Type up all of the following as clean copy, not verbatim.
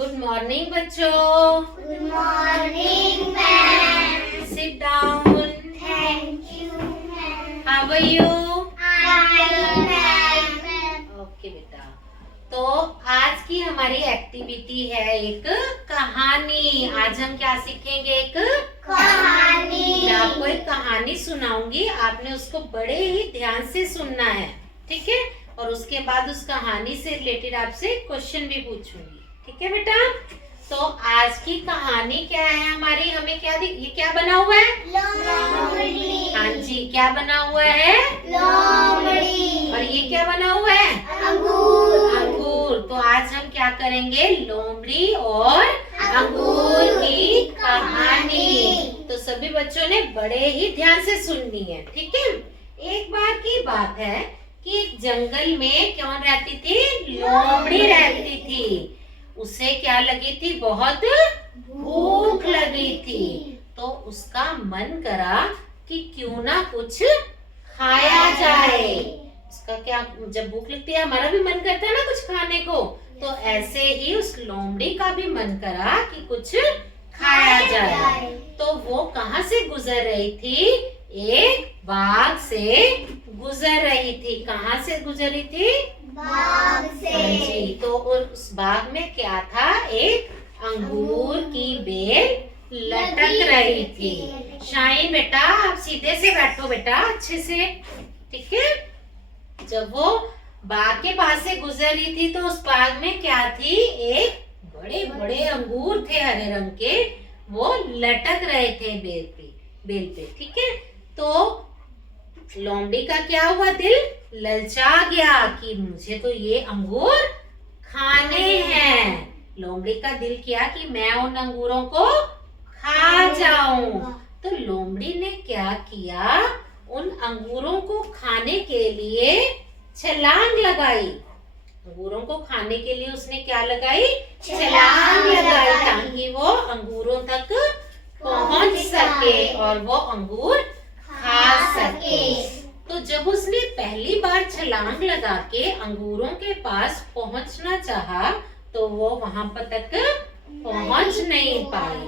Good morning बच्चों। Good morning ma'am. Sit down. Thank you ma'am. How are you? Fine ma'am. Okay बेटा, तो आज की हमारी एक्टिविटी है एक कहानी। आज हम क्या सीखेंगे? एक कहानी। मैं आपको एक कहानी सुनाऊंगी, आपने उसको बड़े ही ध्यान से सुनना है, ठीक है? और उसके बाद उस कहानी से रिलेटेड आपसे क्वेश्चन भी पूछूंगी, ठीक है बेटा? तो आज की कहानी क्या है हमारी? हमें क्या ये क्या बना हुआ है? लोमड़ी। हाँ जी, क्या बना हुआ है? लोमड़ी। और ये क्या बना हुआ है? अंगूर। अंगूर। तो आज हम क्या करेंगे? लोमड़ी और अंगूर की कहानी। तो सभी बच्चों ने बड़े ही ध्यान से सुननी है, ठीक है? एक बार की बात है कि एक जंगल में कौन रहती थी? लोमड़ी रहती थी। उसे क्या लगी थी? बहुत भूख लगी थी। तो उसका मन करा कि क्यों ना कुछ खाया जाए। उसका क्या, जब भूख लगती है हमारा भी मन करता है ना कुछ खाने को, तो ऐसे ही उस लोमड़ी का भी मन करा कि कुछ खाया जाए। तो वो कहाँ से गुजर रही थी? एक बाग से गुजर रही थी। कहाँ से गुजर रही थी? बाग से। हाँ जी, तो उस बाग में क्या था? एक अंगूर की बेल लटक रही थी। शाइन बेटा, आप सीधे से बैठो बेटा, अच्छे से, ठीक है? जब वो बाग के पास से गुजर रही थी तो उस बाग में क्या थी? एक बड़े बड़े अंगूर थे हरे रंग के, वो लटक रहे थे बेल पे, ठीक है? तो लोमड़ी का क्या हुआ? दिल ललचा गया कि मुझे तो ये अंगूर खाने हैं। लोमड़ी का दिल किया कि मैं उन अंगूरों को खा जाऊं। तो लोमड़ी ने क्या किया? उन अंगूरों को खाने के लिए छलांग लगाई। अंगूरों को खाने के लिए उसने क्या लगाई? छलांग लगाई, ताकि वो अंगूरों तक पहुंच सके और वो अंगूर खा सके। तो जब उसने पहली बार छलांग लगा के अंगूरों के पास पहुंचना चाहा तो वो वहां पर तक पहुंच नहीं पाई।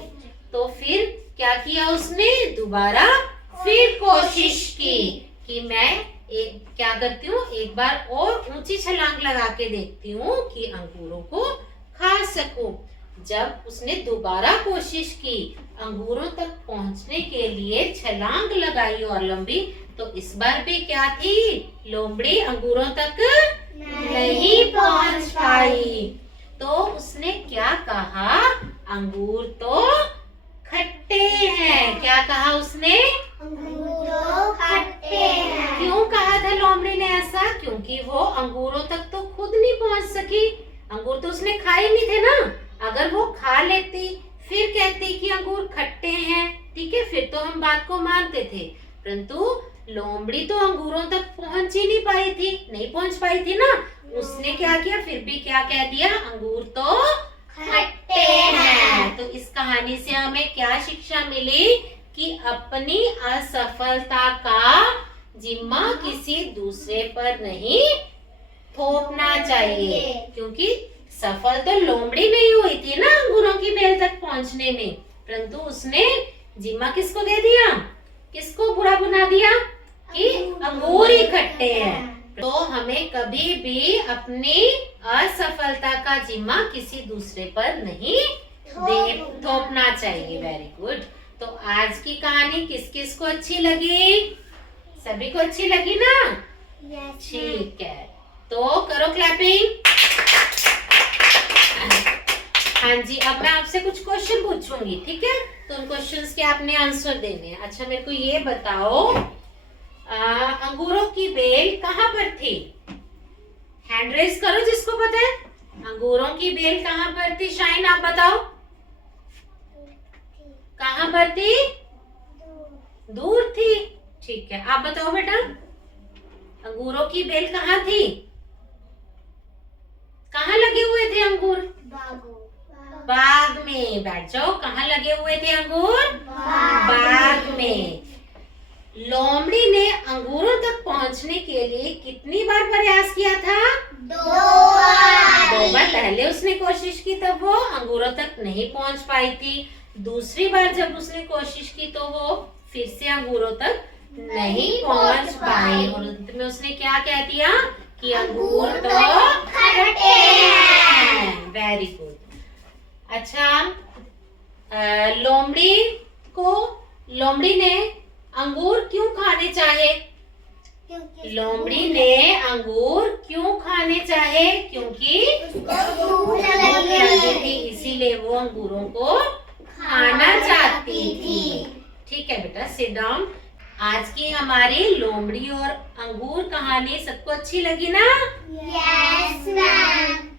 तो फिर क्या किया उसने? दोबारा फिर कोशिश की कि मैं क्या करती हूँ, एक बार और ऊंची छलांग लगा के देखती हूँ कि अंगूरों को खा सकूं। जब उसने दोबारा कोशिश की अंगूरों तक पहुंचने के लिए छलांग लगाई और लंबी, तो इस बार भी क्या थी? लोमड़ी अंगूरों तक नहीं पहुंच पाई। तो उसने क्या कहा? अंगूर तो खट्टे हैं। क्या कहा उसने? अंगूर तो खट्टे हैं। क्यों कहा था लोमड़ी ने ऐसा? क्योंकि वो अंगूरों तक तो खुद नहीं पहुंच सकी। अंगूर तो उसने खाए नहीं थे ना। अगर वो खा लेती फिर कहती कि अंगूर खट्टे हैं, ठीक है, फिर तो हम बात को मानते थे। परंतु लोमड़ी तो अंगूरों तक पहुंच ही नहीं पहुंच पाई थी ना। उसने क्या किया? फिर भी क्या कह दिया? अंगूर तो खट्टे हैं। तो इस कहानी से हमें क्या शिक्षा मिली? कि अपनी असफलता का जिम्मा किसी दूसरे पर नहीं थोपना चाहिए, क्योंकि सफल तो लोमड़ी नहीं हुई थी ना अंगूरों की बेल तक पहुंचने में, परंतु उसने जिम्मा किसको दे दिया? किसको बुरा बना दिया कि अंगूर ही खट्टे हैं। तो हमें कभी भी अपनी असफलता का जिम्मा किसी दूसरे पर नहीं थोपना चाहिए। Very good. तो आज की कहानी किस किस को अच्छी लगी? सभी को अच्छी लगी ना? ठीक है, तो करो क्लैपिंग। हाँ जी, अब मैं आपसे कुछ क्वेश्चन पूछूंगी, ठीक है? तो उन क्वेश्चंस के आपने आंसर देने हैं। अच्छा, मेरे को ये बताओ, अंगूरों की बेल कहाँ पर थी? हैंड रेज करो जिसको पता है। अंगूरों की बेल कहाँ पर थी? शाइन, आप बताओ कहाँ पर थी? दूर थी, ठीक है। आप बताओ बेटा, अंगूरों की बेल कहाँ थी? कहाँ लगे हुए थे अंगूर? बाग में। बैठ जाओ। कहाँ लगे हुए थे अंगूर? बाग में। लोमड़ी ने अंगूरों तक पहुंचने के लिए कितनी बार प्रयास किया था? दो बार। 2 बार पहले उसने कोशिश की तब वो अंगूरों तक नहीं पहुंच पाई थी। दूसरी बार जब उसने कोशिश की तो वो फिर से अंगूरों तक नहीं पहुंच पाई और अंत में उसने क्या कह दिया कि अंगूर तो खट्टे हैं। Very good. अच्छा, लोमड़ी ने अंगूर क्यों खाने चाहे? लोमड़ी ने अंगूर क्यों खाने चाहे? क्योंकि उसको भूख भूख लगी लगी थी, इसीलिए वो अंगूरों को खाना चाहती थी। ठीक है बेटा, सिट डाउन। आज की हमारी लोमड़ी और अंगूर कहानी सबको अच्छी लगी ना? Yes ma'am.